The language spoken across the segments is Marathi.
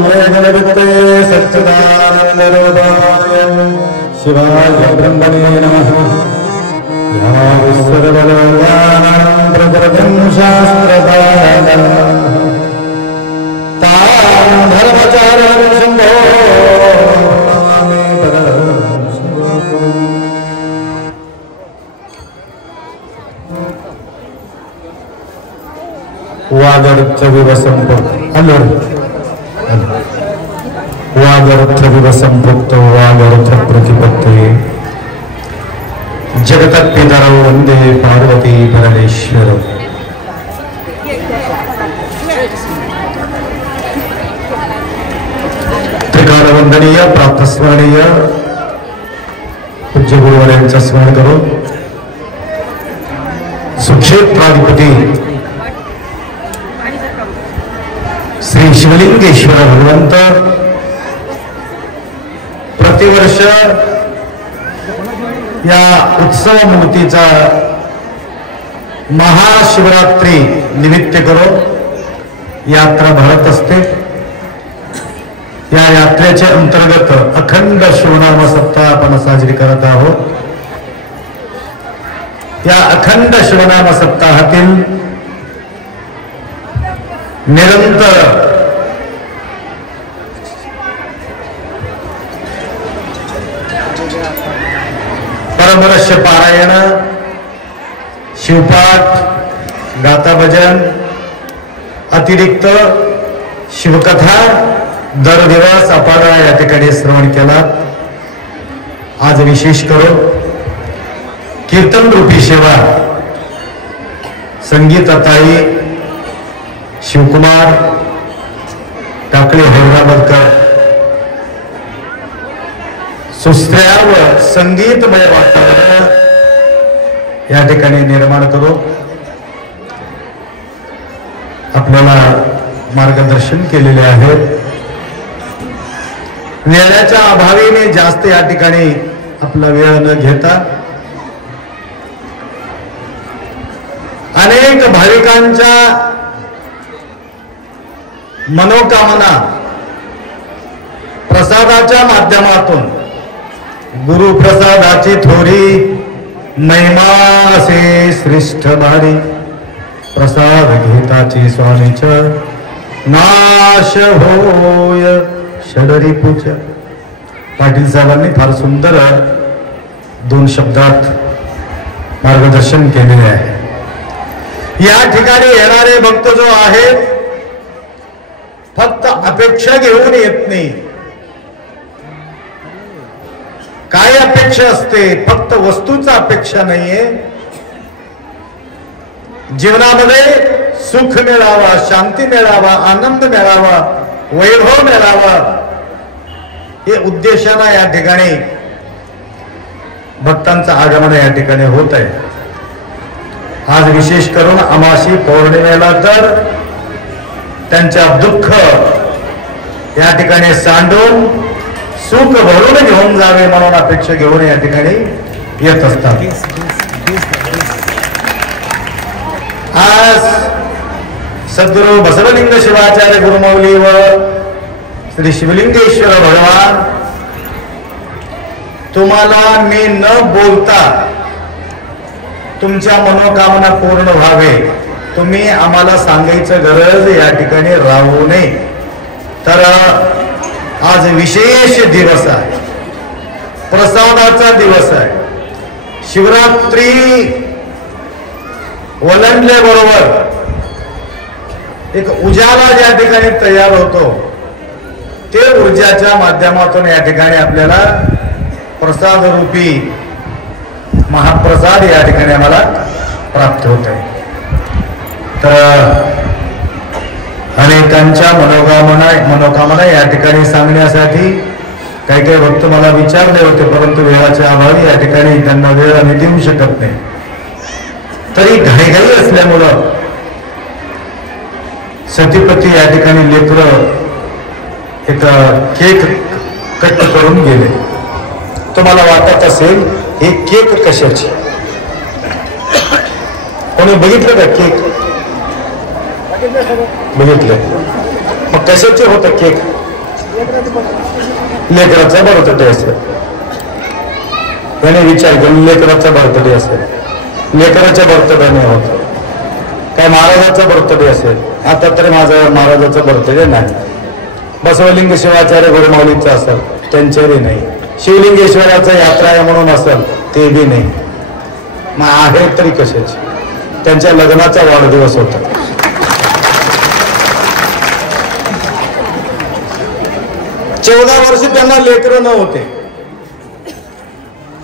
विष्णुवे गणपते सच्चिदानन्दरूपाय शिवाय ब्रह्मणे नमः। सर्वलोकानां प्रकृतिं शास्त्रदानं तां धर्मचारं शम्भो मे परं शम्भो। वागर्थ विवसंपृक्त वागर्थ विवसंपृक्त वागर्थ प्रतिपत्ते जगतपितरौ वंदे पार्वती परमेश्वरौ। त्रिकाल वंदनीय प्रातस्मरणीय पूज्य गुरुवर्यांचं स्मरण करून सुक्षेत्राधिपती श्री शिवलिंगेश्वर भगवंत प्रतिवर्ष या उत्सव मूर्तीचा महाशिवरात्री निमित्त करून यात्रा भरत असते। या यात्रेच्या अंतर्गत अखंड शिवनाम सप्ताह आपण साजरी करत आहोत। या अखंड शिवनाम सप्ताहातील निरंतर परमरस्य पारायण, शिवपाठ, गाथा भजन, अतिरिक्त शिवकथा दर दिवस आपण या ठिकाणी श्रवण केला। आज विशेष करून कीर्तन रूपी सेवा संगीतताई शिवकुमार टाकळे हैदराबादकर सुस्त्र्यावर संगीतमय वातावरण या ठिकाणी निर्माण करून आपल्याला मार्गदर्शन केलेले आहे। वेळाच्या अभावीने जास्त या ठिकाणी आपला वेळ न घेता अनेक भाविकांच्या मनोकामना प्रसादाच्या माध्यमातून गुरुप्रसादाची थोरी महिमा असे श्रेष्ठ भारी प्रसाद घेताची स्वामीच नाश होय षडरी पूजा। पाटील साहेबांनी फार सुंदर 2 शब्दात मार्गदर्शन केलेले आहे। या ठिकाणी येणारे भक्त जो आहेत फक्त अपेक्षा घेऊन येत नाही। काय अपेक्षा असते? फक्त वस्तूचा अपेक्षा नाहीये। जीवनामध्ये सुख मिळावा, शांती मिळावा, आनंद मिळावा, वैभव मिळावा हे उद्देशाने या ठिकाणी भक्तांचं आगमन या ठिकाणी होत आहे। आज विशेष करून अमावासी पौर्णिमेला तर त्यांच्या दुःख या ठिकाणी सांडून सुख भरून घेऊन जावे म्हणून अपेक्षा घेऊन या ठिकाणी येत असतात। आज सद्गुरु बसवलिंग शिवाचार्य गुरुमौली व श्री शिवलिंगेश्वर भगवान तुम्हाला मी न बोलता तुमच्या मनोकामना पूर्ण व्हावे तुम्ही आम्हाला सांगायचं गरज या ठिकाणी राहू नये। तर आज विशेष दिवस आहे, प्रसादाचा दिवस आहे। शिवरात्री ओलांडल्याबरोबर एक उजाला ज्या ठिकाणी तयार होतो ते ऊर्जाच्या माध्यमातून या ठिकाणी आपल्याला प्रसाद रूपी महाप्रसाद या ठिकाणी आम्हाला प्राप्त होत आहे। तर अनेकांच्या मनोकामना या ठिकाणी सांगण्यासाठी काही काही भक्त मला विचारले होते, परंतु वेळाच्या अभावी या ठिकाणी त्यांना वेळ आम्ही देऊ शकत नाही। तरी घाईघाई असल्यामुळं सतीपती या ठिकाणी लेकरं एक केक कट करून गेले। तुम्हाला वाटत असेल हे केक कशाची? कोणी बघितलं का केक? बघितलं? मग कशाचे होतं केक? लेकराचा बर्थडे असेल, त्याने विचार केला लेकराचा बर्थडे असेल, लेकराच्या बर्थडे नाही होत, काय महाराजाचा बर्थडे असेल, आता तरी माझा महाराजाचा बर्थडे नाही, बसवलिंग शिवाचार्य गुरुमाऊलींचा असेल त्यांच्याही नाही, शिवलिंगेश्वराचा यात्रा आहे म्हणून असेल ते बी नाही, मग आहे तरी कशाची, त्यांच्या लग्नाचा वाढदिवस होता. 14 वर्ष त्यांना लेकरं नव्हते.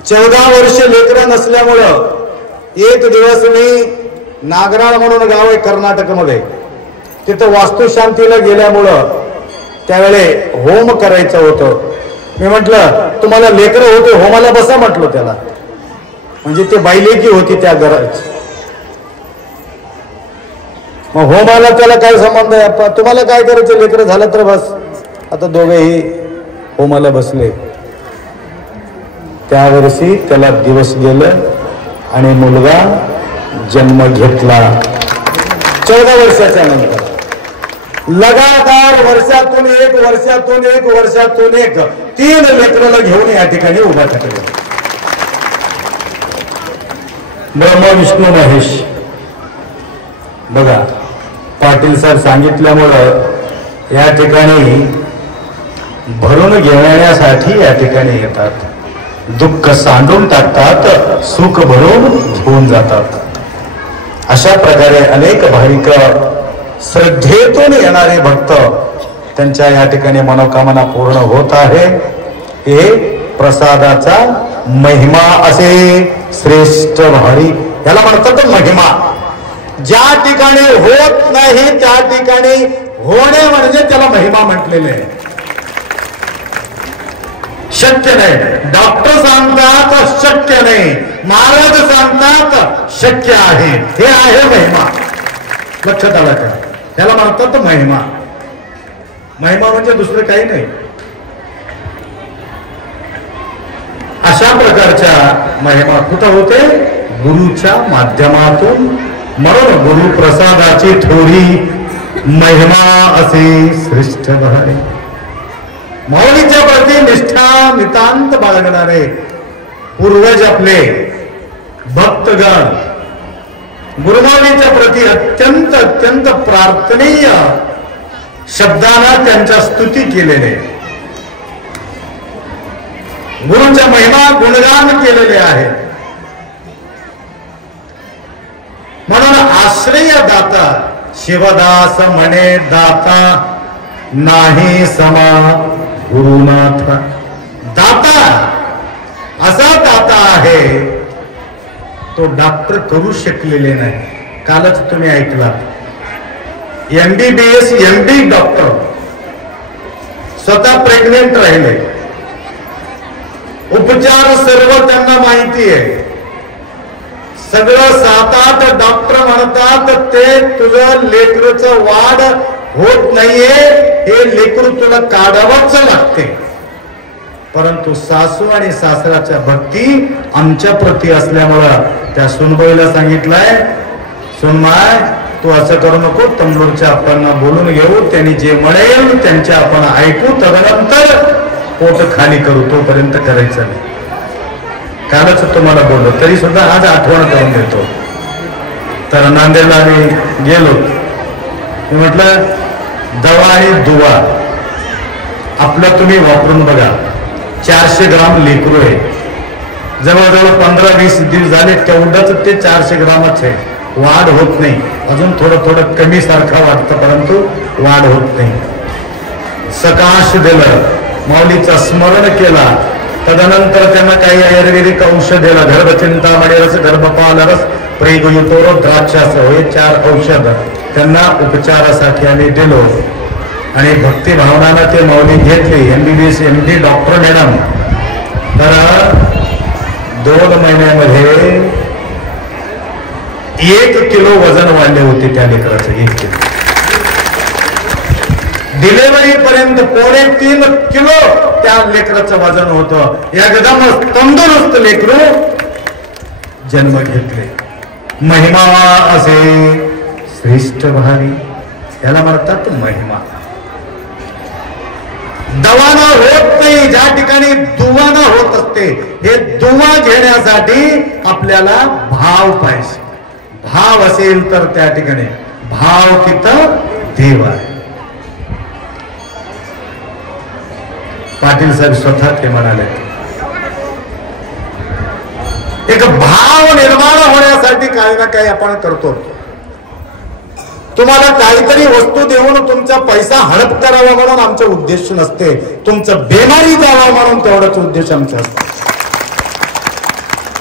14 वर्ष लेकरं नसल्यामुळं एक दिवस मी नागराळ म्हणून गाव आहे कर्नाटकमध्ये, तिथं वास्तुशांतीला गेल्यामुळं त्यावेळे होम करायचं होतं. मी म्हटलं तुम्हाला लेकरं होते होमाला बसा म्हटलं त्याला, म्हणजे ते बायलेकी होती त्या घराची. मग होमाला त्याला काय संबंध आहे, तुम्हाला काय करायचं लेकरं झालं तर बस. आता दोघेही होमाला बसले. त्या वर्षी त्याला दिवस गेलं आणि मुलगा जन्म घेतला. 14 वर्षाच्या नंतर लगातार वर्षातून एक वर्षातून एक वर्षातून एक 3 लेकराला घेऊन या ठिकाणी उभा टाकले. ब्रह्मा विष्णू महेश. बघा पाटील साहेब सांगितल्यामुळं या ठिकाणी भरून घेण्यासाठी या ठिकाणी येतात, दुःख सांडून टाकतात, सुख भरून घेऊन जातात. अशा प्रकारे अनेक भाविक श्रद्धेतून येणारे भक्त त्यांच्या या ठिकाणी मनोकामना पूर्ण होत आहे. हे प्रसादाचा महिमा असे श्रेष्ठ भारी याला म्हणतात महिमा. ज्या ठिकाणी होत नाही त्या ठिकाणी होणे म्हणजे त्याला महिमा म्हटलेले आहे. शक्य नाही, डॉक्टर सांगतात शक्य नाही, महाराज सांगतात शक्य आहे, हे आहे महिमा. लक्षात आलं का? त्याला म्हणतात महिमा. महिमा म्हणजे दुसरं काही नाही. अशा प्रकारच्या महिमा कुठं होते? गुरुच्या माध्यमातून. म्हणून गुरु प्रसादाची थोडी महिमा असे श्रेष्ठ भारी. माऊलीच्या प्रती निष्ठा नितांत बाळगणारे पूर्वज आपले भक्तगण गुरुमाऊलीच्या प्रती अत्यंत अत्यंत प्रार्थनीय शब्दांना त्यांच्या स्तुती केलेले, गुरुच्या महिमा गुणगान केलेले आहे. म्हणून आश्रय दाता शिवदास म्हणे दाता नाही समा गुरुनाथ. दाता असा दाता आहे तो डॉक्टर करू शकलेले नाही. कालच तुम्ही ऐकलात MBBS MD डॉक्टर स्वतः प्रेग्नेंट राहिले, उपचार सर्व त्यांना माहिती आहे, सगळं 7-8 डॉक्टर म्हणतात ते तुझं लेकरूचं वाढ होत नाहीये, हे लेकरू तुला काढावंच लागते. परंतु सासू आणि सासराच्या भक्ती आमच्या प्रती असल्यामुळं त्या सुनबाईला सांगितलंय, सुनमाय तू असं करू नको, तंबूरच्या आपणना बोलून घेऊ, त्यांनी जे म्हणेल त्यांचे आपण ऐकू, तदनंतर पोट खाली करू, तोपर्यंत करायचं नाही. कालच तुम्हाला बोललो तरी सुद्धा आज आठवण करून देतो. तर नांदेडला आम्ही गेलो, मी म्हटलं दवा आणि दुवा आपलं तुम्ही वापरून बघा. 400 ग्राम लेकरू आहे, जवळजवळ 15-20 दिवस झाले तेवढंच ते 400 ग्रामच आहे. वाढ होत नाही, अजून थोडं थोडं कमी सारखं वाटतं परंतु वाढ होत नाही. सकाश दिलं, माऊलीचं स्मरण केला, तदनंतर त्यांना काही आयुर्वेदिक औषध दिलं, गर्भचिंतामणी रस, गर्भपाल रस, प्रेगयुतोर, द्राक्षासह हे 4 औषध त्यांना उपचारासाठी आम्ही दिलो. आणि भक्ती भावनानं ते माऊली घेतली. MBBS MD doctor madam. तर 2 महिन्यामध्ये 1 किलो वजन वाढले होते त्या लेकराचं. 1 किलो डिलिव्हरी पर्यंत 3.5 किलो त्या लेकराचं वजन होतं. एकदम तंदुरुस्त लेकरू जन्म घेतले. महिमा असे श्रेष्ठ भारी, याला म्हणतात महिमा. दवाना होत नाही, ज्या ठिकाणी दुवाना होत असते. हे दुवा घेण्यासाठी आपल्याला भाव पाहिजे. भाव असेल तर त्या ठिकाणी भाव तिथं देव आहे. पाटील साहेब स्वतः ते म्हणाले, एक भाव निर्माण होण्यासाठी काही ना काही आपण करतो. तुम्हाला काहीतरी वस्तू देऊन तुमचा पैसा हडप करावा म्हणून आमचा उद्देश नसते, तुमचं बेमारी जावा म्हणून तेवढाच उद्देश आमचा असतो.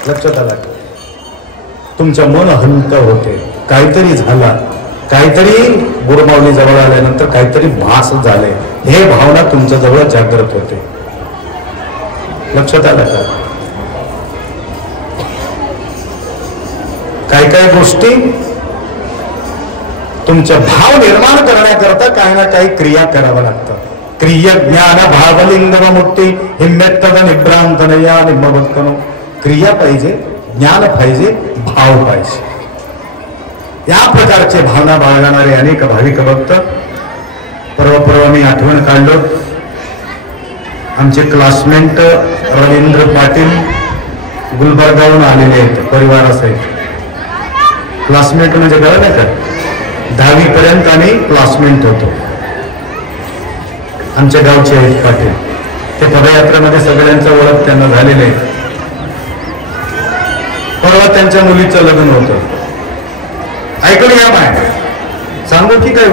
लक्षात आला? तुमचं मन हलकं होते, काहीतरी झाला, काहीतरी गुरुमाऊली जवळ आल्यानंतर काहीतरी भास झाले, हे भावना तुमच्या जवळ जागृत होते. लक्षात आलं का? काही काही गोष्टी तुमचा भाव निर्माण करण्याकरता काही ना काही क्रिया करावं लागतं. क्रिया ज्ञान भावलिंग मुक्ती हिम्मेत निभ्रांत नया निम्मबत्कनो. क्रिया पाहिजे, ज्ञान पाहिजे, भाव पाहिजे. या प्रकारचे भावना बाळगणारे अनेक भाविक भक्त. परवा मी आठवण काढलो, आमचे क्लासमेट रवींद्र पाटील गुलबर्गाहून आलेले आहेत परिवारासहित. क्लासमेट म्हणजे कळलं नाही का, 10वी पर्यंत आम्ही क्लासमेट होतो. आमच्या गावचे आहेत पाटील. ते पदयात्रेमध्ये सगळ्यांचं ओळख त्यांना झालेलं आहे. परवा त्यांच्या मुलीचं लग्न होतं. ऐकून या माय, सांगू की काय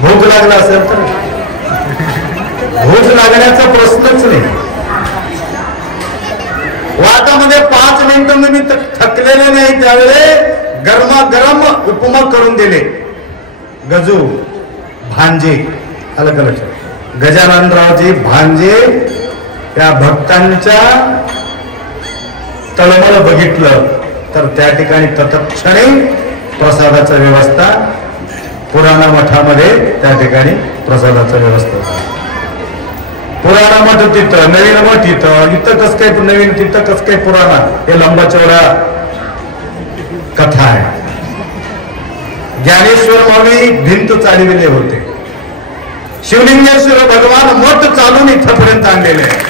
भूक लागला असेल तर? भूक लागण्याचा प्रश्नच नाही. वाटामध्ये 5 मिनिटं मी थकलेले नाही, त्यावेळे गरमागरम उपमा करून दिले. गजू भांजे, अलग अलग गजाननरावजी भांजे त्या भक्तांच्या तळमळ बघितलं तर त्या ठिकाणी तत्क्षणी प्रसादाचा व्यवस्था पुराणा मठामध्ये त्या ठिकाणी प्रसादाचा व्यवस्था. पुराणा मठ तिथं, नवीन मठ इथं, इथं कस काय नवीन, तिथं कस काय पुराणा, हे लंबा चौडा कथा आहे. ज्ञानेश्वर माऊली भिंत चालविले होते. शिवलिंगेश्वर भगवान मठ चालून इथपर्यंत आणलेले आहे.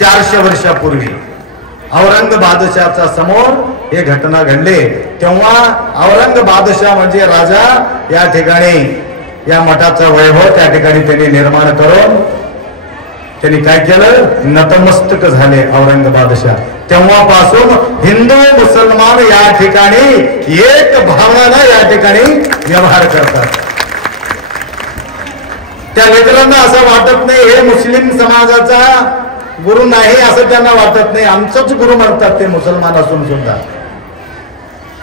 400 वर्षापूर्वी औरंगबादशाहच्या समोर हे घटना घडले. तेव्हा औरंगबादशाह म्हणजे राजा, या ठिकाणी या मठाचा वैभव त्या ठिकाणी त्यांनी निर्माण करून त्यांनी काय केलं, नतमस्तक झाले औरंगबादशाह. तेव्हापासून हिंदू मुसलमान या ठिकाणी एक भावनानं या ठिकाणी व्यवहार करतात. त्या लेकरांना असं वाटत नाही हे मुस्लिम समाजाचा गुरु नाही, असं त्यांना वाटत नाही. आमचाच गुरु म्हणतात ते मुसलमान असून सुद्धा.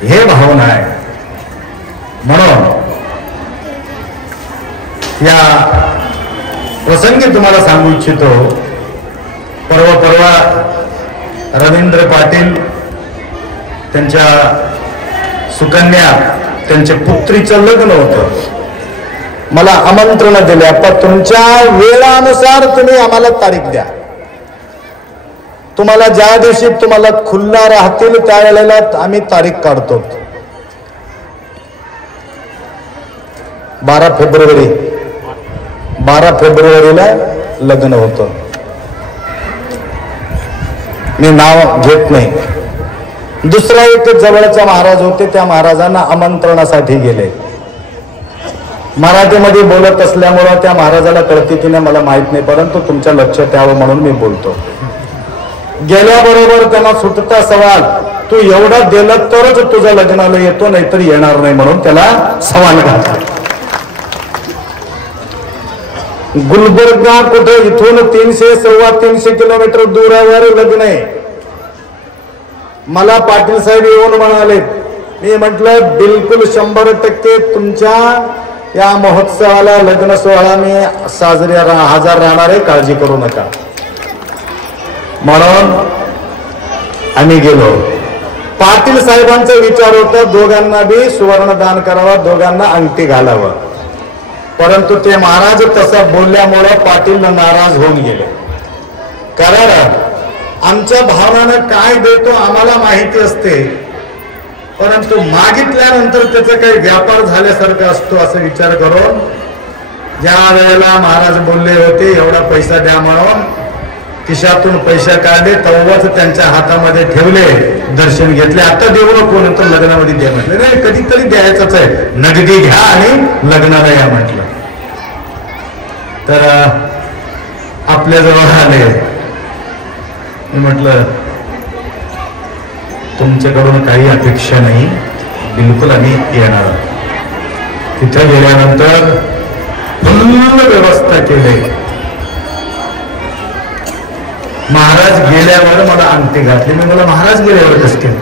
हे भावना आहे. म्हणून या प्रसंगी तुम्हाला सांगू इच्छितो, परवा रवींद्र पाटील त्यांच्या सुकन्या, त्यांच्या पुत्रीचं लग्न होतं. मला आमंत्रण दिले, आता तुमच्या वेळानुसार तुम्ही आम्हाला तारीख द्या. तुम्हाला ज्या दिवशी तुम्हाला खुल्ला राहतील त्यावेळेला आम्ही तारीख काढतो. 12 फेब्रुवारीला लग्न होतं. मी नाव घेत नाही. दुसरा एक जवळचा महाराज होते, त्या महाराजांना आमंत्रणासाठी गेले. मराठीमध्ये बोलत असल्यामुळं त्या महाराजाला कळते की नाही मला माहित नाही, परंतु तुमच्या लक्षात यावं म्हणून मी बोलतो. गेल्याबरोबर त्यांना सुटता सवाल, तू एवढं दिलं तरच तुझं लग्नाला येतो, नाहीतर येणार नाही म्हणून त्याला सवाल घातला. गुलबर्गा कुठे इथून 300-325 किलोमीटर दूरावर लग्न आहे. मला पाटील साहेब येऊन म्हणाले, मी म्हटलं बिलकुल 100% तुमच्या या महोत्सवाला लग्न सोहळा मी हजर राहणार आहे, काळजी करू नका. म्हणून आम्ही गेलो. पाटील साहेबांचा विचार होता दोघांना बी सुवर्णदान करावं, दोघांना अंगठी घालावं. परंतु ते महाराज तसं बोलल्यामुळे पाटील नाराज होऊन गेले. कारण आमच्या भावनानं काय देतो आम्हाला माहिती असते, परंतु मागितल्यानंतर त्याचा काही व्यापार झाल्यासारखं असतो असं विचार करून ज्या वेळेला महाराज बोलले होते एवढा पैसा द्या म्हणून, खिशातून पैसे काढले, तेव्हाच त्यांच्या हातामध्ये ठेवले, दर्शन घेतले. आता देऊ नको, नंतर लग्नामध्ये द्या म्हटलं. नाही, कधीतरी द्यायचंच आहे, नगदी घ्या आणि लग्नाला या म्हटलं. तर आपल्याजवळ आले. मी म्हटलं तुमच्याकडून काही अपेक्षा नाही, बिलकुल आम्ही येणार. तिथे गेल्यानंतर फुल्ल व्यवस्था केली. महाराज गेल्यावर मला अंगठी घातली. मी मला महाराज गेल्यावर कसं केलं?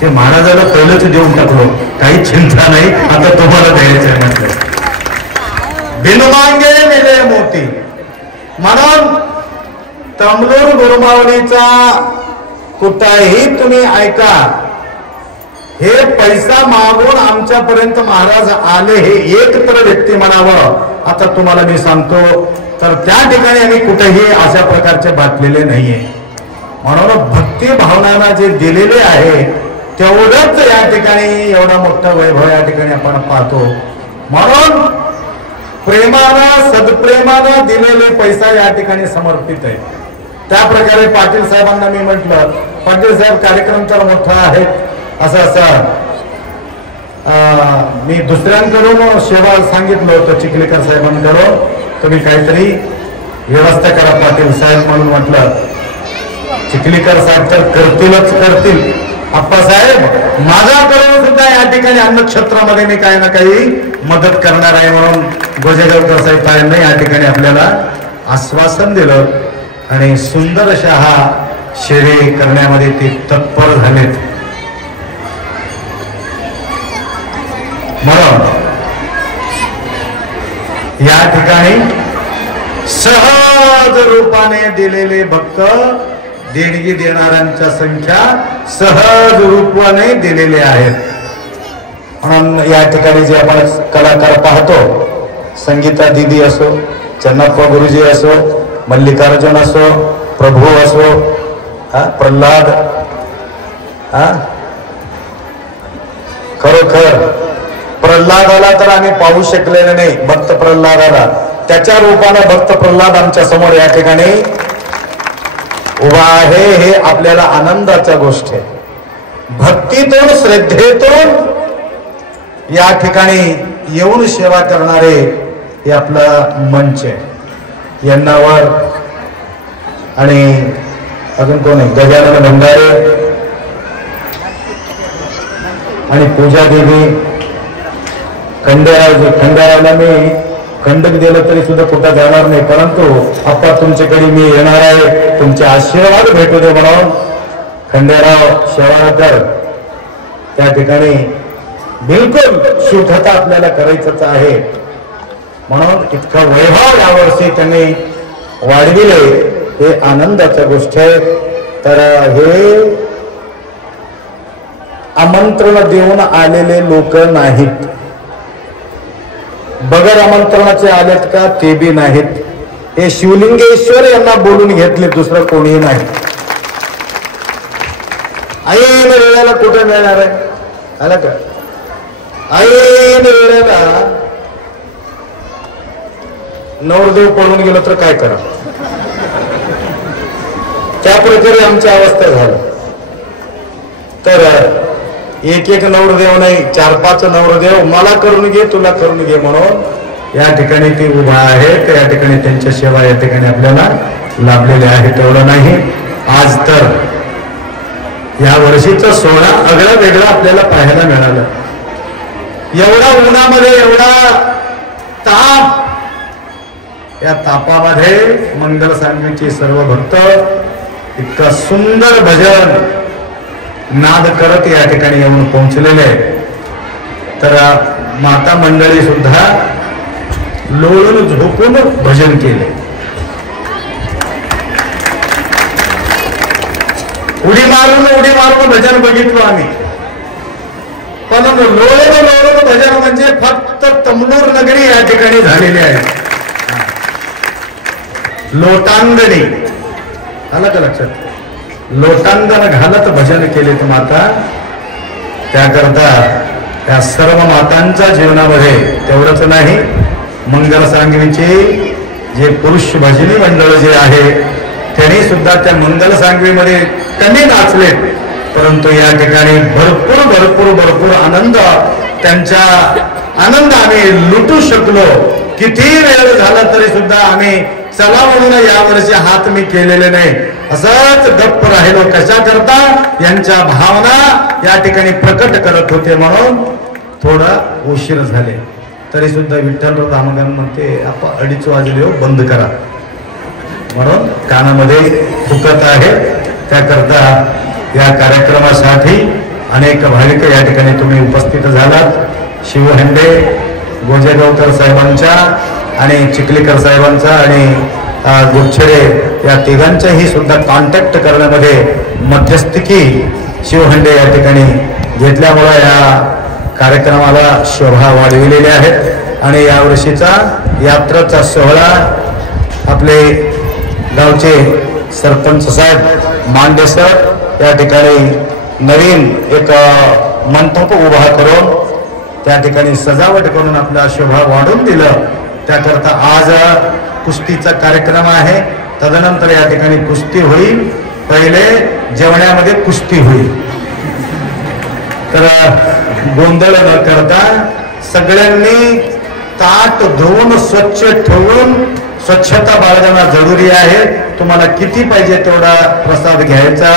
ते महाराजाला पहिलंच देऊन टाकलो, काही चिंता नाही, आता तुम्हाला द्यायचं आहे म्हटलं. बिनमांगे मिले मोती. म्हणून तमलूर गुरुमावलीचा कुठेही तुम्ही ऐका, हे पैसा मागून आमच्यापर्यंत महाराज आले हे एक तर व्यक्ती म्हणावं. आता तुम्हाला मी सांगतो, तर त्या ठिकाणी आम्ही कुठेही अशा प्रकारचे बाटलेले नाहीये. म्हणून भक्ती भावनांना जे दिलेले आहे तेवढंच या ठिकाणी एवढा मोठा वैभव या ठिकाणी आपण पाहतो. म्हणून प्रेमानं सदप्रेमानं दिलेले पैसा या ठिकाणी समर्पित आहे. त्या प्रकारे पाटील साहेबांना मी म्हटलं, पाटील साहेब कार्यक्रम तर मोठा आहे, असं मी दुसऱ्यांकडून सेवा सांगितलं होतं, चिखलीकर साहेबांकडून, तुम्ही काहीतरी व्यवस्था करा पाटील साहेब म्हणून म्हटलं. चिखलीकर साहेब तर करतीलच करतील. आप्पासाहेब माझ्याकडून सुद्धा या ठिकाणी अन्नक्षेत्रामध्ये मी काही ना काही मदत करणार आहे म्हणून गोजेगावकर साहेबांनी या ठिकाणी आपल्याला आश्वासन दिलं आणि सुंदर अशा हा शेरे करण्यामध्ये ते तत्पर झालेत. म्हणून या ठिकाणी सहज रूपाने दिलेले भक्त, देणगी देणाऱ्यांच्या संख्या सहज रूपाने दिलेले आहेत. म्हणून या ठिकाणी जे आपण कलाकार पाहतो, संगीता दीदी असो, चन्नप्पा गुरुजी असो, मल्लिकार्जुन असो, प्रभू असो, प्रल्हाद, खरोखर प्रल्हादाला तर आम्ही पाहू शकलेले नाही. भक्त प्रल्हादाला, त्याच्या रूपाने भक्त प्रल्हाद आमच्या समोर या ठिकाणी उभा आहे. हे आपल्याला आनंदाचा गोष्ट आहे. भक्तीतून श्रद्धेतून या ठिकाणी येऊन सेवा करणारे हे आपलं मंच आहे. यांनावर आणि अजून कोण आहे, गजानन भंडारे आणि पूजा देवी, खंडेरावला मी खंडक दिलं तरी सुद्धा कुठं जाणार नाही, परंतु आप्पा तुमच्याकडे मी येणार आहे, तुमचे आशीर्वाद भेटू दे म्हणून खंडेराव शेवाळकर त्या ठिकाणी बिलकुल शुद्धता आपल्याला करायचंच आहे. म्हणून इतका वैभव यावर्षी त्यांनी वाढविले, हे आनंदाची गोष्ट आहे. तर हे आमंत्रण देऊन आलेले लोक नाहीत, बगर आमंत्रणाचे आलेत का ते बी नाहीत. हे शिवलिंगेश्वर यांना बोलून घेतले, दुसरं कोणीही नाही. ऐन वेळेला कुठे मिळणार आहे, आला का? ऐन वेळेला नवरदेव पळून गेलो तर काय करा, त्या प्रकारे आमची अवस्था झाली. तर एक एक नवरदेव नाही, 4-5 नवरदेव, मला करून घे, तुला करून घे म्हणून या ठिकाणी ती उभा आहे. या ठिकाणी त्यांच्या सेवा या ठिकाणी आपल्याला लाभलेल्या आहे. तेवढं नाही, आज तर या वर्षीचा सोहळा आगळा वेगळा आपल्याला पाहायला मिळाला. एवढा उन्हामध्ये एवढा ताप, या तापामध्ये मंगल सांगलीचे सर्व भक्त इतका सुंदर भजन नाद करत या ठिकाणी येऊन पोहोचलेले. तर माता मंडळी सुद्धा लोळून झोपून भजन केले. उडी मारून भजन बघितलं आम्ही, पण लोळून भजन म्हणजे फक्त तमलूर नगरी या ठिकाणी झालेली आहे. लोटांगणी आलं का लक्षात? लोटांगण घालत भजन केले तर माता. त्याकरता त्या सर्व मातांच्या जीवनामध्ये तेवढंच नाही, मंगल सांगवीचे जे पुरुष भजनी मंडळ जे आहे त्यांनी सुद्धा त्या मंगल सांगवीमध्ये कमी नाचले, परंतु या ठिकाणी भरपूर भरपूर भरपूर आनंद त्यांचा आनंद आम्ही लुटू शकलो. किती वेळ झाला तरी सुद्धा आम्ही चला म्हणून यावर्षी हात मी केलेले नाही, असंच गप्प राहिलो. कशा करता यांच्या भावना या ठिकाणी प्रकट करत होते म्हणून थोडा उशीर झाले. तरी सुद्धा विठ्ठलराव दामगान म्हणते आपण 2:30 वाजले हो, बंद करा, म्हणून कानामध्ये फुकत आहे. त्याकरता या कार्यक्रमासाठी अनेक भाविक या ठिकाणी तुम्ही उपस्थित झालात. शिवहंडे गोजेगावकर साहेबांच्या आणि चिखलीकर साहेबांचा आणि गुच्छरे या तिघांच्याही सुद्धा कॉन्टॅक्ट करण्यामध्ये मध्यस्थी शिवहंडे या ठिकाणी घेतल्यामुळे या कार्यक्रमाला शोभा वाढविलेली आहे. आणि यावर्षीचा यात्राचा सोहळा आपले गावचे सरपंच साहेब मांडे सर या ठिकाणी नवीन एक मंडप उभा करून त्या ठिकाणी सजावट करून आपला शोभा वाढून दिलं. त्याकरता आज कुस्तीचा कार्यक्रम आहे, तदनंतर या ठिकाणी कुस्ती होईल. पहिले जेवणामध्ये कुस्ती होईल. तर गोंधळ न करता सगळ्यांनी ताट धुवून स्वच्छ ठेवून स्वच्छता बाळगणं जरुरी आहे. तुम्हाला किती पाहिजे तेवढा प्रसाद घ्यायचा.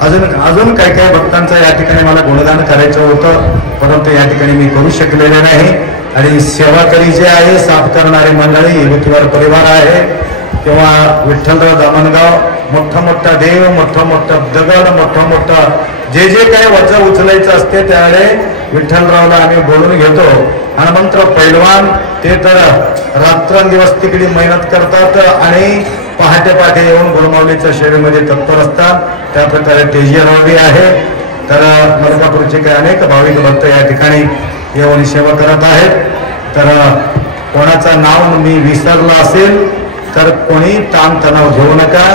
अजून काही काही भक्तांचं या ठिकाणी मला गुणगान करायचं होतं, परंतु या ठिकाणी मी करू शकलेले नाही. आणि सेवाकरी जे आहे, साफ करणारी मंडळी, युवतीवर परिवार आहे किंवा विठ्ठलराव दामणगाव, मोठा मोठा देव, मोठा मोठा दगड, मोठा मोठा जे जे काही वजन उचलायचं असते त्यावेळे विठ्ठलरावला आम्ही बोलून घेतो. हनुमंतराव पैलवान ते तर रात्रंदिवस तिकडे मेहनत करतात आणि पहाटे पहाटे येऊन गुरुमाऊलीच्या सेवेमध्ये तत्पर असतात. त्या प्रकारे तेजीरावबी आहे. तर मलकापूरचे काही अनेक भाविक भक्त या ठिकाणी येऊन सेवा करत आहेत. तर कोणाचं नाव मी विसरलं असेल तर कोणी ताणतणाव घेऊ नका.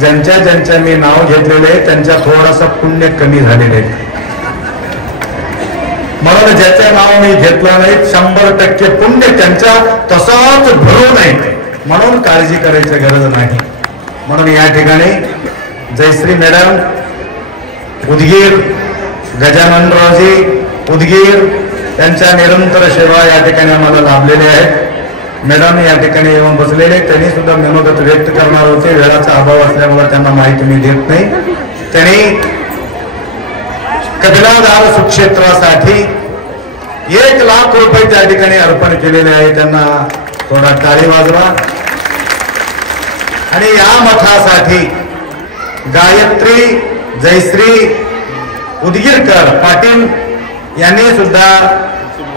ज्यांच्या ज्यांच्या मी नाव घेतलेले आहे त्यांच्या थोडासा पुण्य कमी झालेले आहे, म्हणून ज्याचे नाव मी घेतलं नाही 100% पुण्य त्यांच्या तसाच भरू नये, म्हणून काळजी करायची गरज नाही. म्हणून या ठिकाणी जयश्री मॅडम उदगीर, गजाननरावजी उदगीर यांच्या निरंतर सेवा या ठिकाणी आम्हाला लाभलेल्या आहेत. मॅडम या ठिकाणी येऊन बसलेले, त्यांनी सुद्धा मनोगत व्यक्त करणार होते. वेळाचा अभाव असल्यामुळे त्यांना माहिती मी देत नाही. त्यांनी कपिलाधार सुक्षेत्रासाठी 1 लाख रुपये त्या ठिकाणी अर्पण केलेले आहे. त्यांना थोडा टाळी वाजवा. आणि या मठासाठी गायत्री जयश्री उदगीरकर पाटील यांनी सुद्धा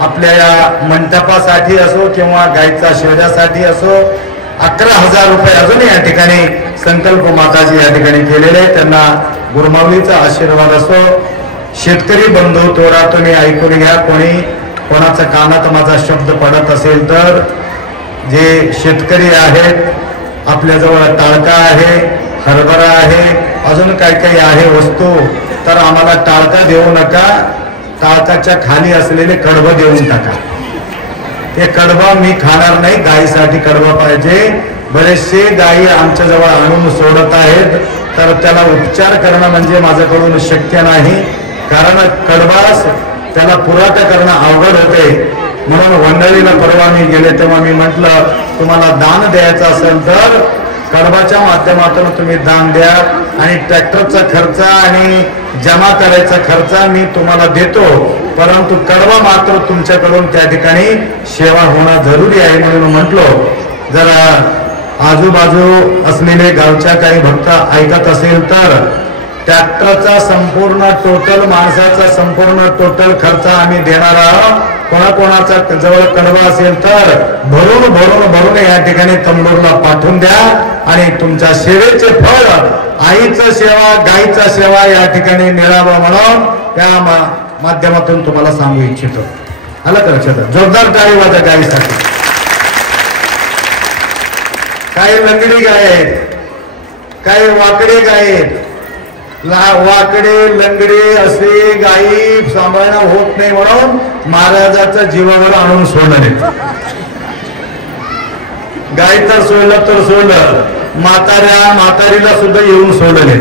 आपल्या या मंडपासाठी असो किंवा गायचा शोधासाठी असो 11,000 रुपये अजून या ठिकाणी संकल्प माताजी या ठिकाणी केलेले. त्यांना गुरुमाऊलीचा आशीर्वाद असो. शेतकरी बंधू थोडा तुम्ही ऐकून घ्या. कोणाचा कानात माझा शब्द पडत असेल तर, जे शेतकरी आहेत आपल्याजवळ टाळका आहे, हरभरा आहे, अजून काही काही आहे वस्तू, तर आम्हाला टाळका देऊ नका. टाळकाच्या खाली असलेले कडबं देऊन टाका. ते कडबं मी खाणार नाही. गायीसाठी कडबं पाहिजे. बरेचसे गायी आमच्याजवळ आणून सोडत आहेत, तर त्याला उपचार करणं म्हणजे माझ्याकडून शक्य नाही. कारण कडबास त्याला पुराठा करणं अवघड होते. म्हणून वंडळीला परवा मी गेले तेव्हा मी म्हटलं तुम्हाला दान द्यायचं असेल तर कडबाच्या माध्यमातून तुम्ही दान द्या आणि ट्रॅक्टरचा खर्च आणि जमा करायचा खर्च मी तुम्हाला देतो, परंतु कडबा मात्र तुमच्याकडून त्या ठिकाणी सेवा होणं जरुरी आहे. म्हणून म्हटलो जरा आजूबाजू असलेले गावच्या काही भक्त ऐकत असेल तर ट्रॅक्टरचा संपूर्ण टोटल माणसाचा संपूर्ण टोटल खर्च आम्ही देणार आहोत. कोणाकोणाचा जवळ कडबा असेल तर भरून भरून भरून या ठिकाणी तंबूरला पाठवून द्या आणि तुमच्या सेवेचे फळ आईचं सेवा गाईचा सेवा या ठिकाणी मिळावं म्हणून या माध्यमातून तुम्हाला सांगू इच्छितो. आलं का लक्षात? जोरदार टाळी वाजा गाईसाठी. काही लंगडी गाय आहेत, काही वाकडे गाय आहेत. वाकडे लंगडे असे गायी सांभाळणं होत नाही म्हणून महाराजाचा जीवावर आणून सोडले. गाय तर सोडलं म्हातारीला सुद्धा येऊन सोडले,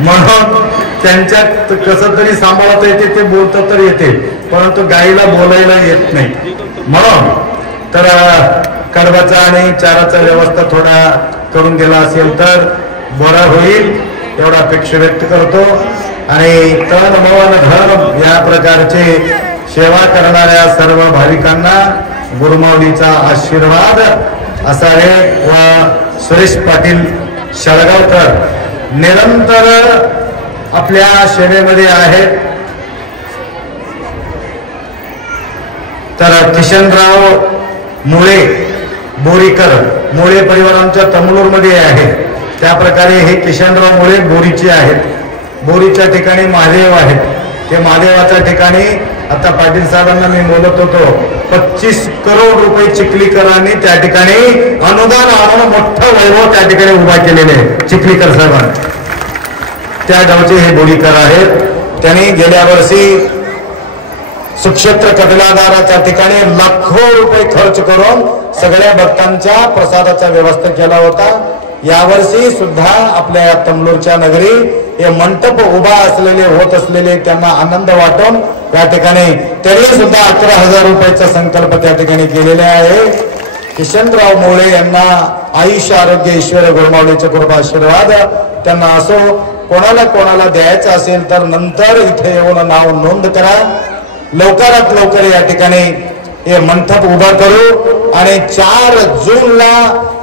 म्हणून त्यांच्यात कसं तरी सांभाळता येते, ते बोलता तर येते, परंतु गायीला बोलायला येत नाही. म्हणून तर कडबाचा आणि चाराचा व्यवस्था थोडा करून दिला असेल तर बरं होईल एवढा अपेक्षा व्यक्त करतो. आणि तन मन धन या प्रकारचे सेवा करणाऱ्या सर्व भाविकांना गुरुमाऊलीचा आशीर्वाद असावे व सुरेश पाटील शळगावकर निरंतर आपल्या सेवेमध्ये आहेत. तर किशनराव मुळे बोरीकर मुळे परिवार आमच्या तमलूरमध्ये आहे, त्या प्रकारे हे किशनराव मुळे बोरीचे आहेत. बोरीच्या ठिकाणी महादेव आहेत, ते महादेवाच्या ठिकाणी आता पाटील साहेबांना मी बोलत होतो 25 करोड रुपये चिखलीकरांनी त्या ठिकाणी अनुदान आणून मोठं वैभव त्या ठिकाणी उभा केलेले आहे. चिखलीकर साहेबांना त्या गावचे हे बोरीकर आहेत. त्यांनी गेल्या वर्षी सुक्षेत्र कपिलादाराच्या ठिकाणी लाखो रुपये खर्च करून सगळ्या भक्तांच्या प्रसादाचा व्यवस्था केला होता. यावर्षी सुद्धा आपल्या तमलूरच्या नगरी हे मंडप उभा असलेले होत असलेले त्यांना आनंद वाटून त्या ठिकाणी त्यांनी सुद्धा 11,000 रुपयाचा संकल्प त्या ठिकाणी केलेला आहे. किशनराव मोळे यांना आयुष्य आरोग्य ईश्वर गुरुमाऊलीचे कृपा आशीर्वाद त्यांना असो. कोणाला द्यायचं असेल तर नंतर इथे येऊन नाव नोंद करा. लवकरात लवकर या ठिकाणी हे मंडप उभा करू आणि 4 जूनला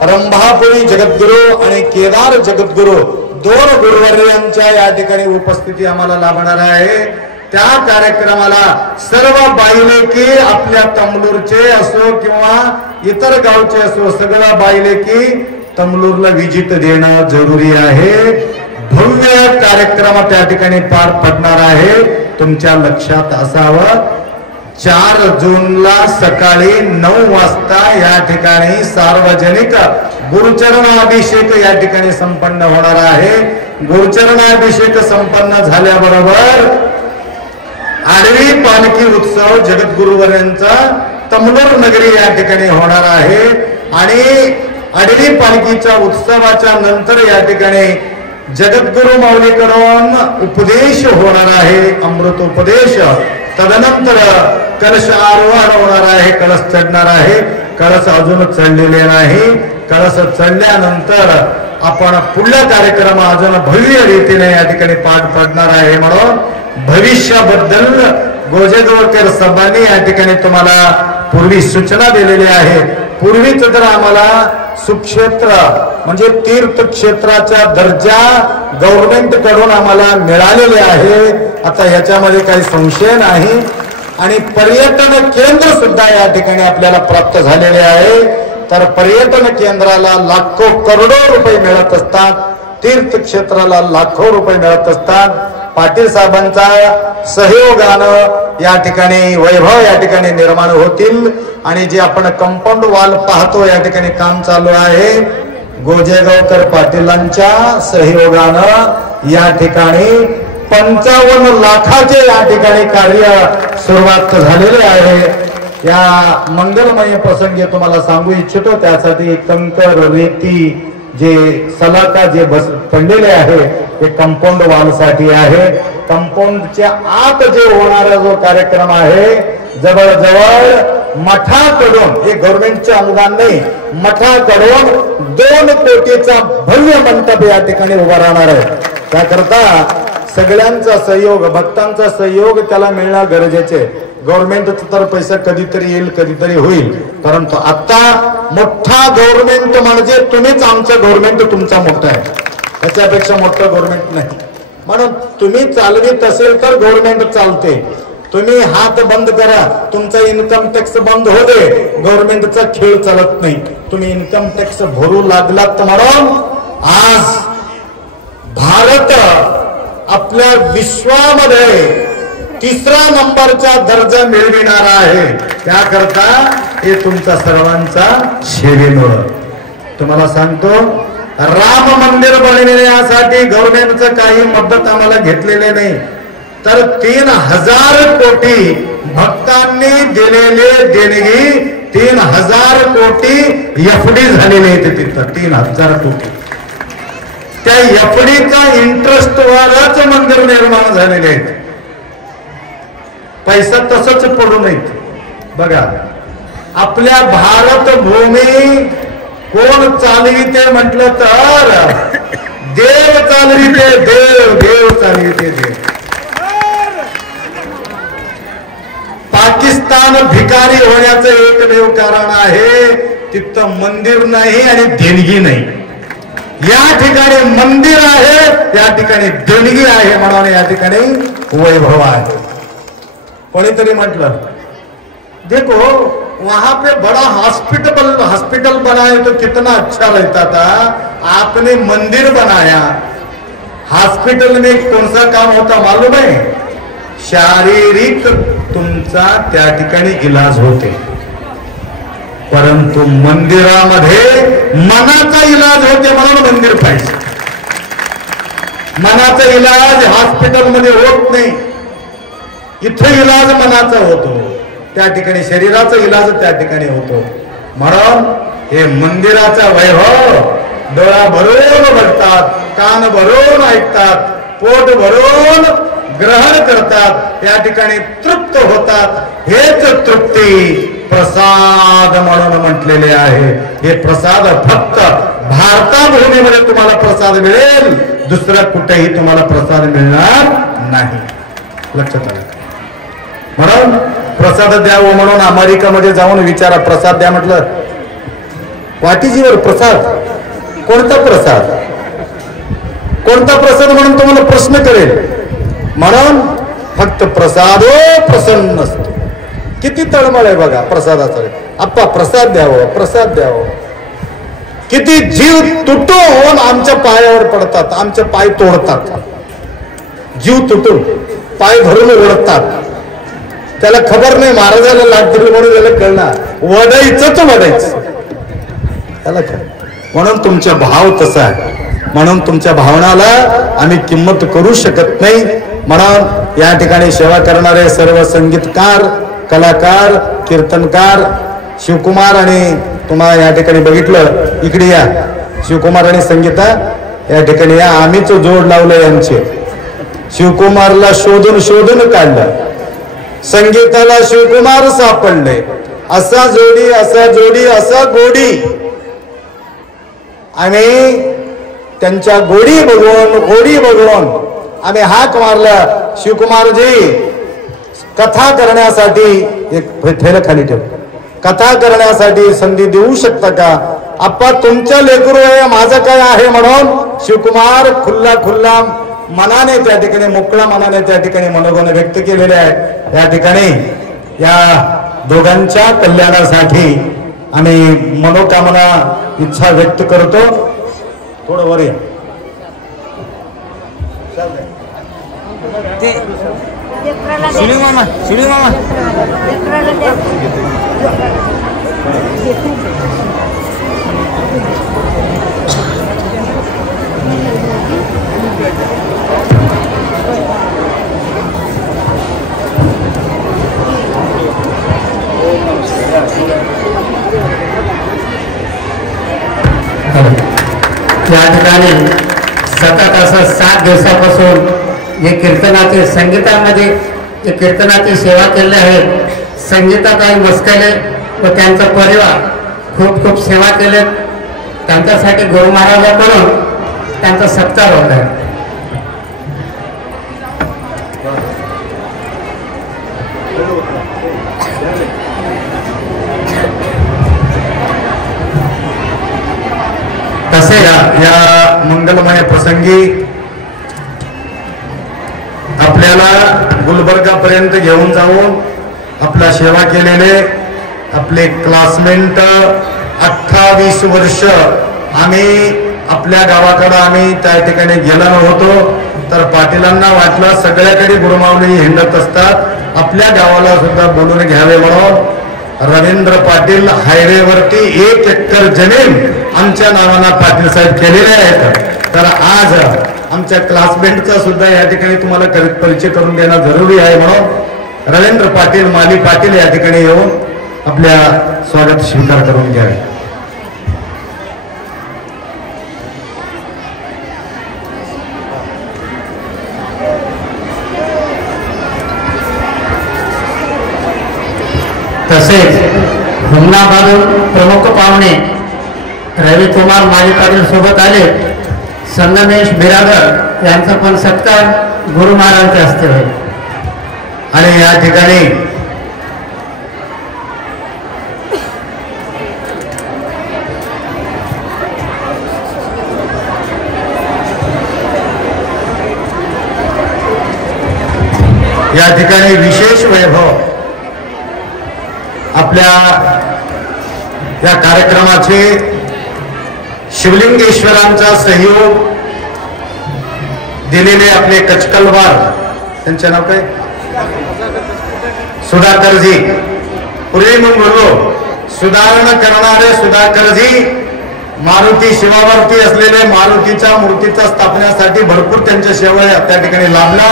रंभापुरी जगद्गुरू आणि केदार जगद्गुरू 2 गुरुवर्यांच्या या ठिकाणी उपस्थिती आम्हाला लाभणार आहे. त्या कार्यक्रमाला सर्व बाईलेकी आपल्या तमलूरचे असो किंवा इतर गावचे असो सगळ्या बाईलेकी तमलूरला विजिट देणं जरुरी आहे. भव्य कार्यक्रम त्या ठिकाणी पार पडणार आहे, तुमच्या लक्षात असावं. 4 जूनला सकाळी 9 वाजता या ठिकाणी सार्वजनिक गुरुचरणाभिषेक या ठिकाणी संपन्न होणार आहे. गुरुचरणाभिषेक संपन्न झाल्याबरोबर आडवी पालखी उत्सव जगद्गुरुवर्यांचा तमलूर नगरी या ठिकाणी होणार आहे. आणि आडवी पालखीच्या उत्सवाच्या नंतर या ठिकाणी जगद्गुरु माऊलीकडून उपदेश होणार आहे, अमृत उपदेश. तदनंतर कलश आरोहण होणार आहे, कळस चढणार आहे. कळस अजून चढलेले नाही. कळस चढल्यानंतर आपण पुढला कार्यक्रम अजून भव्य रीतीने या ठिकाणी पार पडणार आहे. म्हणून भविष्याबद्दल गोजेगावकर साहेबांनी या ठिकाणी तुम्हाला पूर्वी सूचना दिलेली आहे. पूर्वीच तर आम्हाला सुक्षेत्र म्हणजे तीर्थक्षेत्राचा दर्जा गव्हर्नमेंट कडून आम्हाला मिळालेले आहे, आता याच्यामध्ये काही संशय नाही. आणि पर्यटन केंद्र सुद्धा या ठिकाणी आपल्याला प्राप्त झालेले आहे. तर पर्यटन केंद्राला लाखो करोडो रुपये मिळत असतात, तीर्थक्षेत्राला लाखो रुपये मिळत असतात. पाटील साहेबांचा सहयोगानं या ठिकाणी वैभव या ठिकाणी निर्माण होतील. आणि जे आपण कंपाऊंड वॉल पाहतो या ठिकाणी काम चालू आहे, गोजेगावकर पाटीलांच्या सहयोगानं या ठिकाणी 55 लाखाचे या ठिकाणी कार्य सुरुवात झालेले आहे. या मंगलमय प्रसंगी तुम्हाला सांगू इच्छितो, त्यासाठी कंकर रेती जे सलाका जे बस पडलेले आहे ते कंपाऊंड वॉल साठी आहे. कंपाऊंडच्या आत जे होणारा जो कार्यक्रम आहे जवळजवळ मठाकडून, हे गव्हर्नमेंटचे अनुदान नाही, मठाकडून 2 कोटीचा भव्य मंडप या ठिकाणी उभा राहणार आहे. त्याकरता सगळ्यांचा सहयोग, भक्तांचा सहयोग त्याला मिळणं गरजेचे. गव्हर्नमेंटचा तर पैसा कधीतरी येईल, कधीतरी होईल, परंतु आता मोठा गव्हर्नमेंट म्हणजे तुम्हीच. आमचं गव्हर्नमेंट तुमचा मोठा आहे, त्याच्यापेक्षा मोठं गव्हर्नमेंट नाही. म्हणून तुम्ही चालवित असेल तर गव्हर्नमेंट चालते. तुम्ही हात बंद करा, तुमचा इन्कम टॅक्स बंद हो दे, गव्हर्नमेंटचा खेळ चालत नाही. तुम्ही इन्कम टॅक्स भरू लागलात म्हणून आज भारत आपल्या विश्वामध्ये 3रा नंबरचा दर्जा मिळविणार आहे. त्याकरता हे तुमचा सर्वांचा सेवेमुळे. तुम्हाला सांगतो, राम मंदिर बनविण्यासाठी गव्हर्नमेंटचं काही मदत आम्हाला घेतलेले नाही, तर 3000 कोटी भक्तांनी दिलेले देणगी 3000 कोटी एफडी झालेले आहेत तिथं, 3000 कोटी. त्या एफडीचा इंटरेस्टवरच मंदिर निर्माण झालेले आहेत. पैसा तसंच पडू नयेत. बघा, आपल्या भारत भूमी कोण चालविते म्हटलं तर देव चालविते, देव देव चालविते देव. पाकिस्तान भिकारी होण्याचं एकमेव कारण आहे, तिथं मंदिर नाही आणि देणगी नाही. या ठिकाणी मंदिर आहे, या ठिकाणी देणगी आहे, म्हणून या ठिकाणी वैभव आहे. कोणीतरी म्हटलं, देखो वहां पे बड़ा हॉस्पिटल बनाए तो कितना अच्छा रहता था, आपने मंदिर बनाया. हॉस्पिटल में कौन सा काम होता मालूम है? शारीरिक तुमचा त्या ठिकाणी इलाज होते, परंतु मंदिरामध्ये मनाचा इलाज होते, म्हणून मंदिर पाहिजे. मनाचा इलाज हॉस्पिटलमध्ये होत नाही. इथे इलाज मनाचा होतो, त्या ठिकाणी शरीराचा इलाज त्या ठिकाणी होतो. म्हणून हे मंदिराचा वैभव डोळा भरून बघतात, कान भरून ऐकतात, पोट भरून ग्रहण करतात, या ठिकाणी तृप्त होतात. हेच तृप्ती प्रसाद म्हणून म्हटलेले आहे. हे प्रसाद फक्त भारताभूमीमध्ये तुम्हाला प्रसाद मिळेल, दुसऱ्या कुठेही तुम्हाला प्रसाद मिळणार नाही. लक्षात आलं? म्हणून प्रसाद द्यावं म्हणून अमेरिकेमध्ये जाऊन विचारा, प्रसाद द्या म्हटलं, व्हॉट इज युअर प्रसाद? कोणता प्रसाद, कोणता प्रसाद म्हणून तुम्हाला प्रश्न करेल. म्हणून फक्त प्रसादो प्रसन्न असतो. किती तळमळ आहे बघा प्रसादाचा. आप्पा प्रसाद द्यावं, प्रसाद द्यावं. किती जीव तुटून आमच्या पायावर पडतात, आमचे पाय तोडतात. जीव तुटून पाय धरून ओढतात. त्याला खबर नाही महाराजाला लागतील म्हणून त्याला कळणार, वडायचंच वडायचं त्याला काय. म्हणून तुमचा भाव तसा आहे, म्हणून तुमच्या भावनाला आम्ही किंमत करू शकत नाही. म्हणून या ठिकाणी सेवा करणारे सर्व संगीतकार, कलाकार, कीर्तनकार, शिवकुमार आणि तुम्हाला या ठिकाणी बघितलं, इकडे या शिवकुमार आणि संगीता या ठिकाणी या. आम्हीच जोड लावलं यांचे. शिवकुमारला शोधून शोधून काढलं, संगीताला शिवकुमार सापडले. असा जोडी, असा जोडी, असा गोडी. आम्ही त्यांच्या गोडी बघून आम्ही हाक मारला, शिवकुमारजी कथा करण्यासाठी एक थैला खाली ठेव, कथा करण्यासाठी संधी देऊ शकता का? आप्पा तुमच्या लेकरू आहे, माझं काय आहे. म्हणून शिवकुमार खुल्ला मनाने त्या ठिकाणी, मोकळ्या मनाने त्या ठिकाणी मनोगण व्यक्त केलेले आहे. या ठिकाणी या दोघांच्या कल्याणासाठी आम्ही मनोकामना इच्छा व्यक्त करतो. थोडं वर या. शिळी मामा या ठिकाणी सतत असं 7 दिवसापासून हे कीर्तनाचे संगीतामध्ये जे कीर्तनाची सेवा केली आहे. संगीताताई मस्कले व त्यांचा परिवार खूप खूप सेवा केले. त्यांच्यासाठी गुरु महाराजांकडून त्यांचा सत्कार होत आहे. तसे या मंगलमय प्रसंगी आपल्याला गुलबर्गापर्यंत घेऊन जाऊन आपला सेवा केलेले आपले क्लासमेट 28 वर्ष आम्ही आपल्या गावाकडे आम्ही त्या ठिकाणी गेलो होतो. तर पाटीलांना वाटलं सगळ्याकडे गुरुमाऊली हिंडत असतात, आपल्या गावाला सुद्धा बोलून घ्यावे म्हणून रवींद्र पाटील हायवेवरती 1 एकर जमीन आमच्या नावानं पाटील साहेब केलेले आहेत. तर आज आमच्या क्लासमेटचा सुद्धा या ठिकाणी तुम्हाला परिचय करून देणं जरुरी आहे. म्हणून रवींद्र पाटील, माली पाटील या ठिकाणी येऊन आपल्या स्वागत स्वीकार करून घ्यावे. तसेच हुमनाबादून प्रमुख पाहुणे रविकुमार माळी पाटील सोबत आले. संगमेश बिरादर यांचा पण सत्कार गुरु महाराजांच्या हस्ते होईल. आणि या ठिकाणी विशेष वैभव आपल्या या कार्यक्रमाचे शिवलिंगेश्वरांचा सहयोग दिलेले आपले कचकलवार, त्यांचे नाव काय, सुधाकरजी. पूर्वी मी बोललो सुधारणा करणारे सुधाकरजी मारुती शिवावरती असलेले मारुतीच्या मूर्तीच्या स्थापनेसाठी भरपूर त्यांच्या सेवा त्या ठिकाणी लाभला.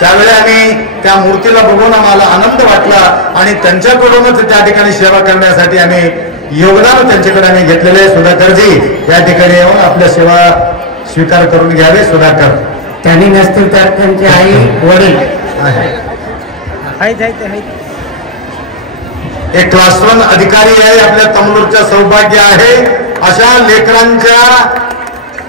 त्यावेळी आम्ही त्या मूर्तीला बघून आम्हाला आनंद वाटला आणि त्यांच्याकडूनच त्या ठिकाणी सेवा करण्यासाठी आम्ही योगदान त्यांच्याकडे आम्ही घेतलेले. सुधाकरजी या ठिकाणी येऊन आपल्या सेवा स्वीकार करून घ्यावे. सुधाकर त्यांनी नसतील तर त्यांची आई वडील एक क्लास 1 अधिकारी आहे. आपल्या तमलूरचं सौभाग्य आहे. अशा लेकरांच्या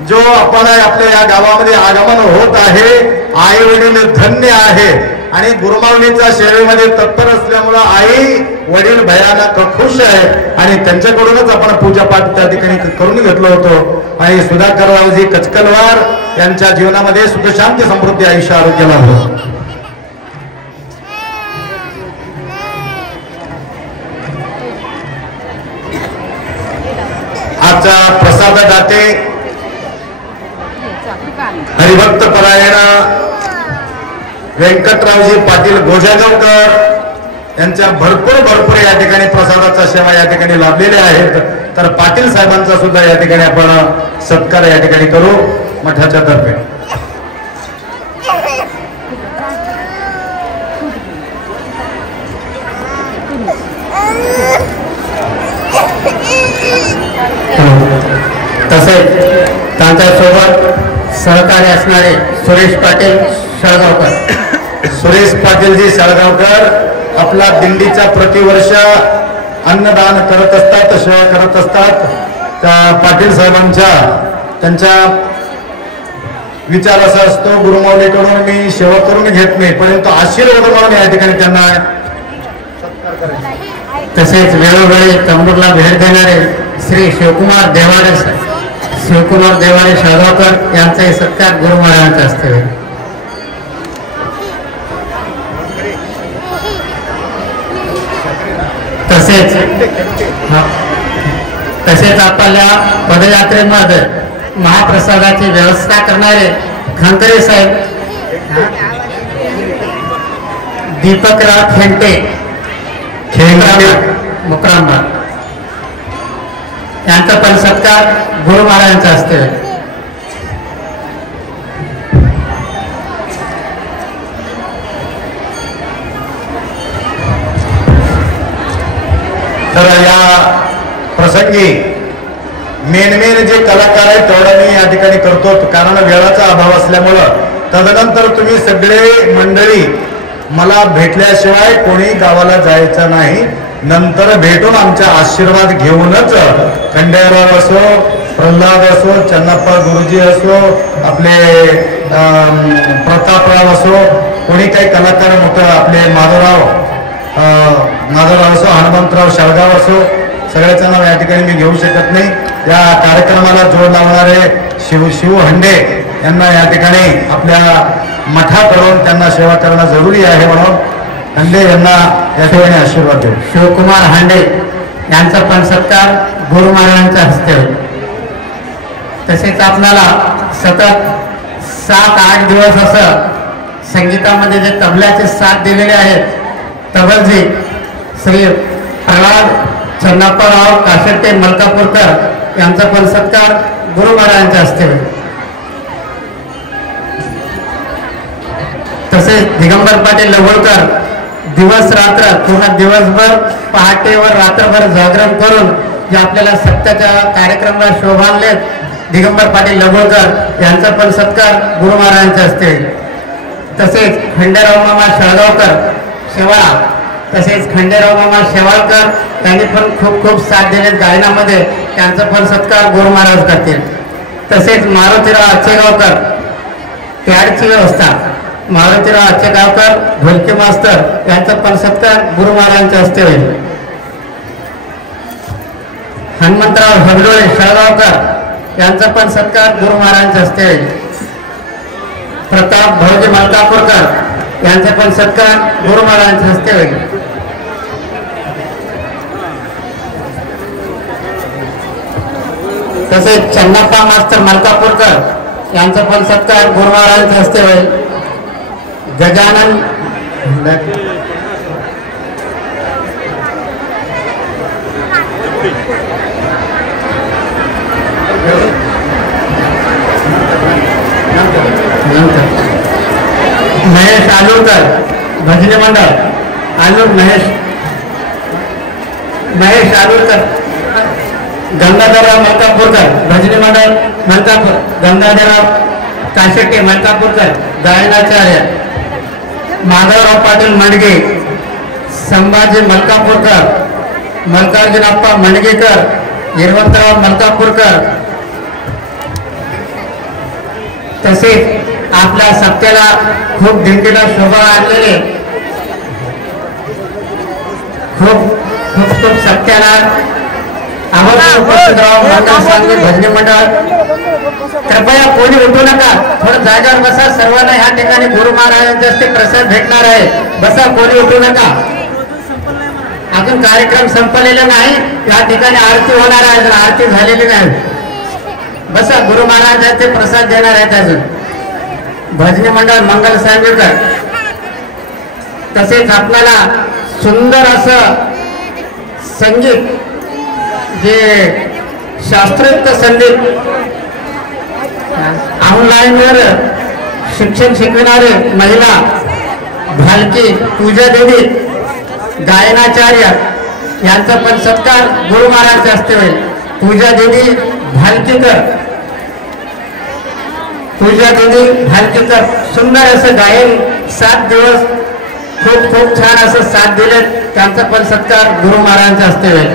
जो आपण आपल्या या गावामध्ये आगमन होत आहे. आई वडील धन्य आहे आणि गुरुमाऊलीच्या सेवेमध्ये तत्पर असल्यामुळे आई वडील भयानक खुश आहे आणि त्यांच्याकडूनच आपण पूजापाठ त्या ठिकाणी करून घेतलो होतो. आणि सुधाकररावजी कचकलवार यांच्या जीवनामध्ये सुख शांती समृद्धी आयुष्य आरोग्य लाभो. आजचा प्रसाद दाते हरिभक्त परायण व्यंकटरावजी पाटील गोजागावकर यांच्या भरपूर या ठिकाणी प्रसादाचा सेवा या ठिकाणी लाभलेल्या आहेत. तर पाटील साहेबांचा सुद्धा या ठिकाणी आपण सत्कार या ठिकाणी करू मठाच्या तर्फे. तसेच त्यांच्यासोबत सहकार्य असणारे सुरेश पाटील शाळगावकर. सुरेश पाटीलजी शाळगावकर आपला दिंडीचा प्रतिवर्ष अन्नदान करत असतात, सेवा करत असतात. त्या पाटील साहेबांच्या त्यांचा विचार असा असतो, गुरुमाऊलीकडून मी सेवा करून घेत नाही परंतु आशीर्वाद म्हणून या ठिकाणी त्यांना सत्कार करायचा. तसेच वेळोवेळी तंबूरला भेट देणारे श्री शिवकुमार देवारे शाळगावकर यांचाही सत्कार गुरु महाराजांच्या हस्ते होईल. तसेच आपल्या पदयात्रेमध्ये महाप्रसादाची व्यवस्था करणारे खंतरे साहेब दीपकराव खेंटे मुक्रामबाद यांचा पण सत्कार गुरु महाराजांचा असते. तर या प्रसंगी मेन जे कलाकार आहेत तेवढं मी या ठिकाणी करतो कारण वेळाचा अभाव असल्यामुळं. तदनंतर तुम्ही सगळे मंडळी मला भेटल्याशिवाय कोणी गावाला जायचं नाही. नंतर भेटून आमचा आशीर्वाद घेऊनच खंडेराव असो, प्रल्हाद असो, चन्नप्पा गुरुजी असो, आपले प्रतापराव असो, कोणी काही कलाकार मोठं आपले माधवराव असो, हनुमंतराव शाळगाव असो, सगळ्याचं नाव या ठिकाणी मी घेऊ शकत नाही. या कार्यक्रमाला जोड लावणारे शिव हंडे यांना या ठिकाणी आपल्या मठाकडून त्यांना सेवा करणं जरुरी आहे म्हणून हंडे यांना या ठिकाणी आशीर्वाद देऊ. शिवकुमार हांडे यांचा पण सत्कार गुरु महाराजांच्या हस्ते होईल. तसेच आपल्याला सतत 7-8 दिवस असं संगीतामध्ये जे तबल्याचे साथ दिलेले आहेत तबलजी श्री प्रल्हाद चन्नप्पाराव काशेटे मलकापूरकर यांचा पण सत्कार गुरु महाराजांच्या हस्ते होईल. तसेच दिगंबर पाटील लवळकर दिवस रात्र पूर्ण दिवसभर पहाटेवर रात्रभर जागरण करून जे आपल्याला सत्याच्या कार्यक्रमाला शोभा आणलेत दिगंबर पाटील लघुळकर यांचा पण सत्कार गुरु महाराजांचे असते. तसेच खंडेराव मामा शेळगावकर शेवाळा तसेच खंडेराव मामा शेवाळकर त्यांनी पण खूप खूप साथ दिले गायनामध्ये, त्यांचा पण सत्कार गुरु महाराज करतील. तसेच मारुतीराव आचेगावकर पॅडची व्यवस्था, मारुतीराव आचेगावकर ढोलकी मास्तर यांचा पण सत्कार गुरु महाराजांच्या हस्ते होईल. हनुमंतराव हगडोळे शेळगावकर यांचा पण सत्कार गुरु महाराजांच्या हस्ते होईल. प्रताप भाऊजी मलकापूरकर यांचा पण सत्कार गुरु महाराजांच्या हस्ते होईल. तसेच चन्नप्पा मास्तर मलकापूरकर यांचा पण सत्कार गुरु महाराजांच्या हस्ते होईल. गजानन महेश आलूरकर भजनी मंडळ महेश आलूरकर गंगाधरराव मलकापूरकर भजनी मंडळ मलकापूर, गंगाधरराव काशेटे मलकापूरकर गायनाचार्य, माधवराव पाटील मंडगे, संभाजी मलकापूरकर, मल्कार्जुनप्पा मंडगेकर, हिरवंतराव मलकापूरकर. तसेच आपल्या सत्याला खूप दिंडीला शोभा आणलेले खूप सत्याला भजनी मंडळ, कृपया कोणी उठू नका, थोडं जागेवर बसा. सर्वांना ह्या ठिकाणी गुरु महाराजांचे हस्ते प्रसाद भेटणार आहे. बसा, कोणी उठू नका. अजून कार्यक्रम संपलेला नाही, या ठिकाणी आरती होणार आहे, अजून आरती झालेली नाही. बसा, गुरु महाराजांचे प्रसाद देणार आहेत. अजून भजनी मंडळ मंगल सांगवीकर. तसेच आपल्याला सुंदर असं संगीत, जे शास्त्रोक्त संगीत ऑनलाईनवर शिक्षण शिकवणारे महिला भालकी पूजा देवी गायनाचार्य यांचा पण सत्कार गुरु महाराजांच्या हस्ते होईल. पूजा देवी भालकीकर सुंदर असं गायन 7 दिवस खूप छान असं साथ दिले, त्यांचा पण सत्कार गुरु महाराजांच्या हस्ते होईल.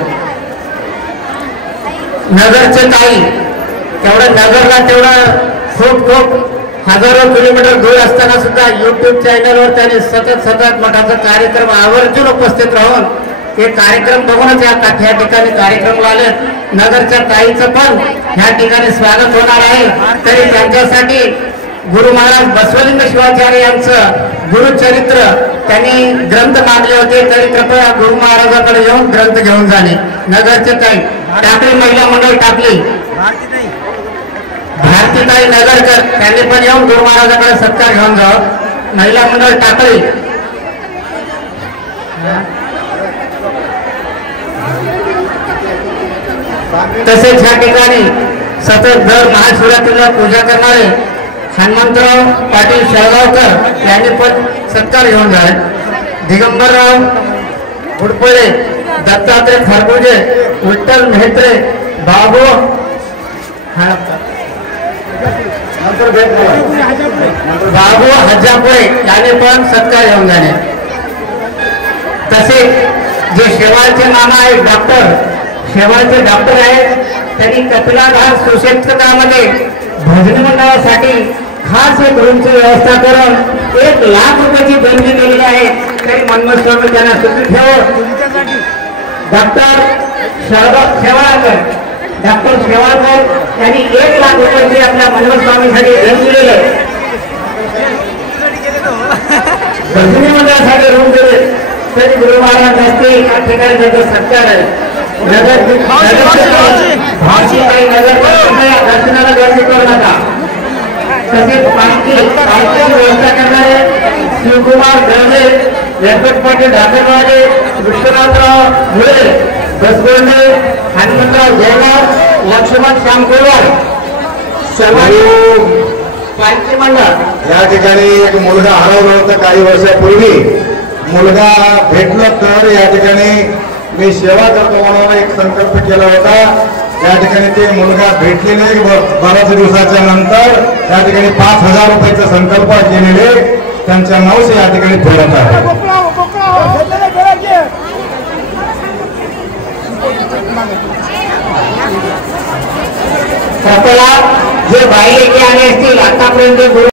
नगरचे ताई, तेवढं नगरला तेवढं खूप हजारो किलोमीटर दूर असताना सुद्धा YouTube चॅनलवर त्यांनी सतत मठाचा कार्यक्रम आवर्जून उपस्थित राहून हे कार्यक्रम बघूनच या ठिकाणी कार्यक्रम आले. नगरच्या ताईचं पण ह्या ठिकाणी स्वागत होणार आहे. तरी त्यांच्यासाठी गुरु महाराज बसवलिंग शिवाचार्य यांचं गुरुचरित्र त्यांनी ग्रंथ मागले होते, तरी कृपया गुरु महाराजांकडे येऊन ग्रंथ घेऊन जाणे. नगरचे ताई टाकळी महिला मंडळ टाकली भारतीताई नगरकर, त्यांनी पण येऊन गुरु महाराजांकडे सत्कार घेऊन जावं. महिला मंडळ टाकळी. तसेच ह्या ठिकाणी सतत दर महाशिवरात्रीला पूजा करणारे हनुमंतराव पाटील शेळगावकर यांनी पण सत्कार घेऊन जावे. दिगंबरराव उडपळे, दत्तात्रय खरबुजे, विठ्ठल मेहत्रे, बाबू हज्जापुळे यांनी पण सत्कार घेऊन जाणे. तसेच जे शेवाळचे मामा आहेत, शेवाळचे डॉक्टर आहेत, त्यांनी कपिलाधार सुक्षेत्रमध्ये भजनी मंडळासाठी खास एक रूमची व्यवस्था करून 1 लाख रुपयाची देणगी दिलेली आहे. तरी मनमोहन स्वामी त्यांना सुखी ठेव. डॉक्टर शेवाळकर यांनी 1 लाख रुपयाची आपल्या मनमोहन स्वामीसाठी देणगी दिली. भजनी मंडळासाठी रूम दिले, तरी गुरु महाराज असते या ठिकाणी त्याचा सत्कार आहे. दर्शनाला गर्दी करू नका. तसेच पालखीची व्यवस्था करणारे शिवकुमार गवळे, व्यंकट पाटील ढाकेवाडे, विश्वनाथराव मुळे, बसगोंडे, हनुमंतराव जयगाव, लक्ष्मण श्यामकोरवाड, पालखी मंडळ. या ठिकाणी एक मुलगा हरवला होता काही वर्षापूर्वी. मुलगा भेटला तर या ठिकाणी मी सेवा करतो म्हणून एक संकल्प केला होता. या ठिकाणी ते मुलगा भेटलेले बऱ्याच दिवसाच्या नंतर या ठिकाणी 5,000 रुपयाचा संकल्प केलेले त्यांच्या मावशी या ठिकाणी फिरत आहे. कृपया जे बाई लेके आले असतील आतापर्यंत